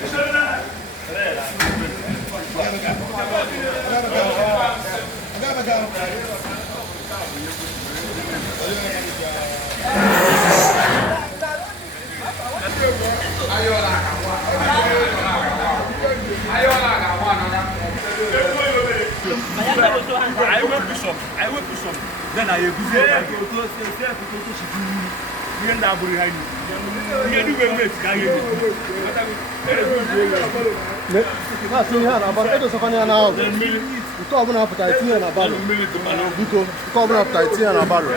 I will push up. Then I will push up. You end up behind you. You do well, mate. That's me, but it was a funny now. You come up with IT and a barrel. You come up with IT and a barrel.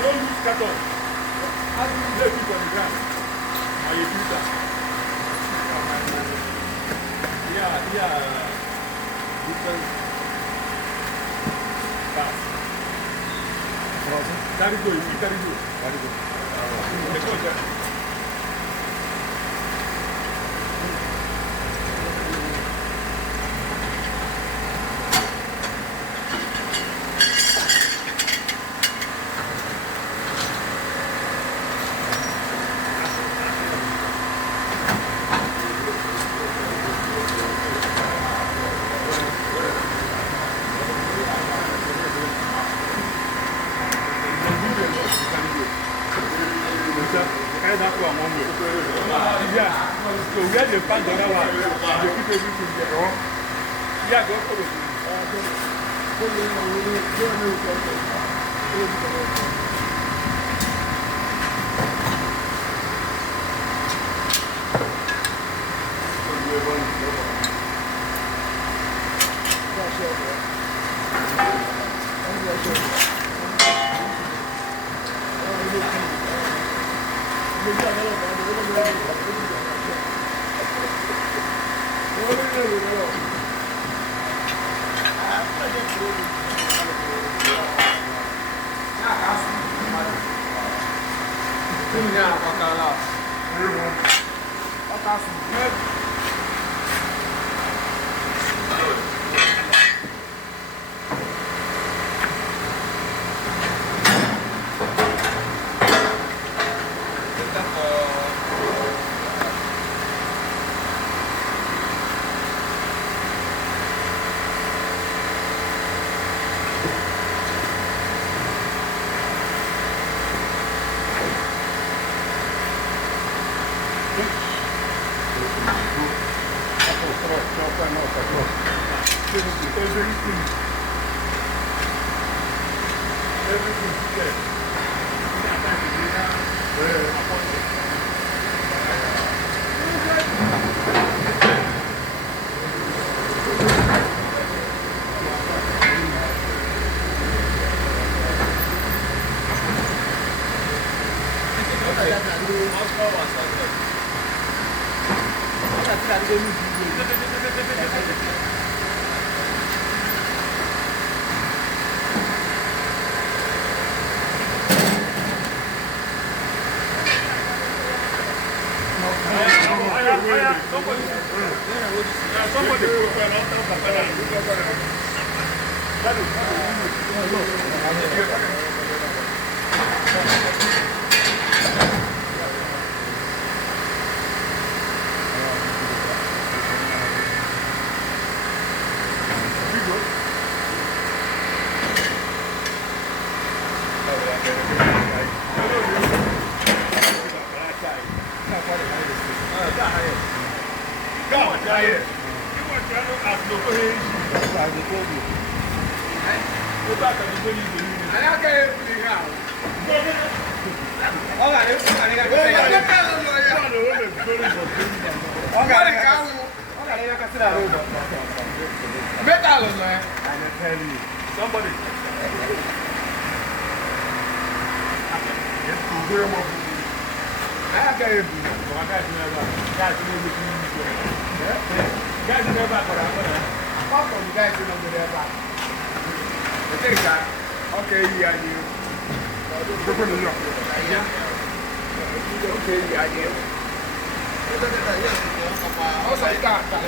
Don't use cut off. Let people on the ground. Now you do that. Yeah. Different pass. Carry go, you carry go. Let's go there. So where they find the other one, they keep everything there. Yeah, go for it. guys in over there back. Okay, guy. Okay, yeah, you. Okay, yeah, you. Also, I got that.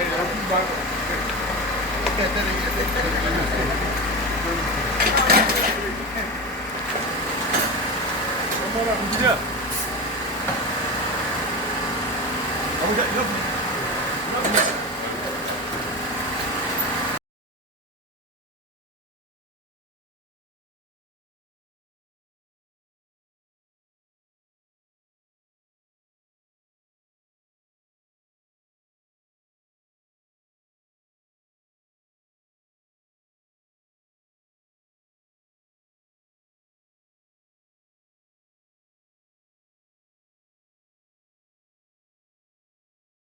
Yeah.